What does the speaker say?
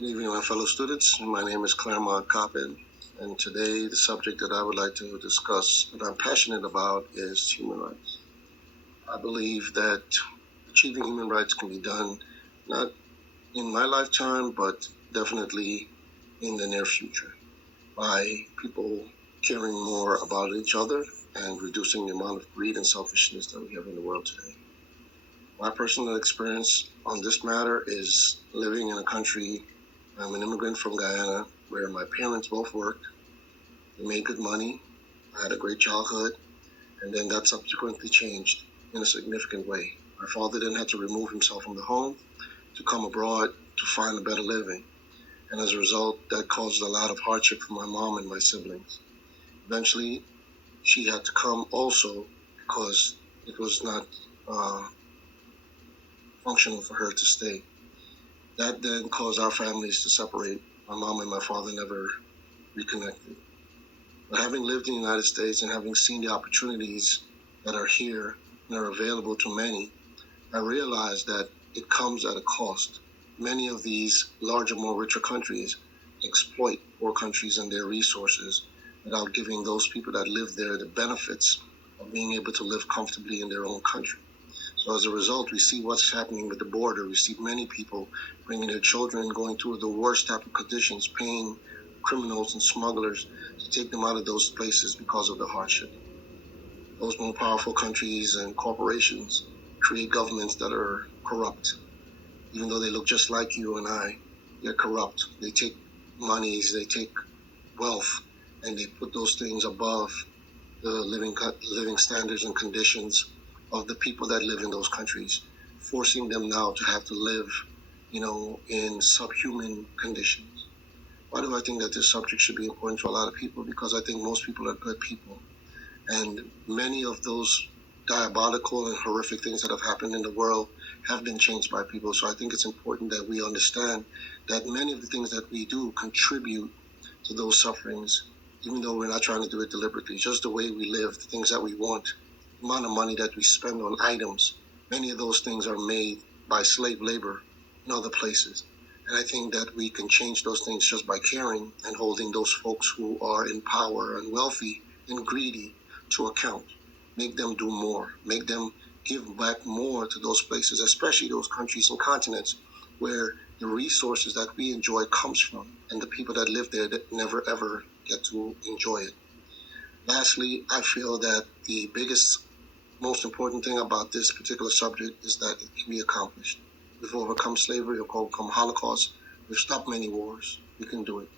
Good evening, my fellow students. My name is Claremont Coppin, and today the subject that I would like to discuss, that I'm passionate about, is human rights. I believe that achieving human rights can be done not in my lifetime, but definitely in the near future by people caring more about each other and reducing the amount of greed and selfishness that we have in the world today. My personal experience on this matter is living in a country. I'm an immigrant from Guyana, where my parents both worked. They made good money. I had a great childhood, and then that subsequently changed in a significant way. My father then had to remove himself from the home to come abroad to find a better living. And as a result, that caused a lot of hardship for my mom and my siblings. Eventually, she had to come also because it was not functional for her to stay. That then caused our families to separate. My mom and my father never reconnected. But having lived in the United States and having seen the opportunities that are here and are available to many, I realized that it comes at a cost. Many of these larger, more richer countries exploit poor countries and their resources without giving those people that live there the benefits of being able to live comfortably in their own country. So as a result, we see what's happening with the border. We see many people bringing their children, going through the worst type of conditions, paying criminals and smugglers to take them out of those places because of the hardship. Those more powerful countries and corporations create governments that are corrupt. Even though they look just like you and I, they're corrupt. They take monies, they take wealth, and they put those things above the living standards and conditions of the people that live in those countries, forcing them now to have to live, in subhuman conditions. Why do I think that this subject should be important to a lot of people? Because I think most people are good people. And many of those diabolical and horrific things that have happened in the world have been changed by people. So I think it's important that we understand that many of the things that we do contribute to those sufferings, even though we're not trying to do it deliberately. Just the way we live, the things that we want, the amount of money that we spend on items, many of those things are made by slave labor in other places. And I think that we can change those things just by caring and holding those folks who are in power and wealthy and greedy to account. Make them do more. Make them give back more to those places, especially those countries and continents where the resources that we enjoy comes from, and the people that live there that never ever get to enjoy it. Lastly, I feel that the biggest, most important thing about this particular subject is that it can be accomplished. We've overcome slavery, we've overcome Holocaust, we've stopped many wars. We can do it.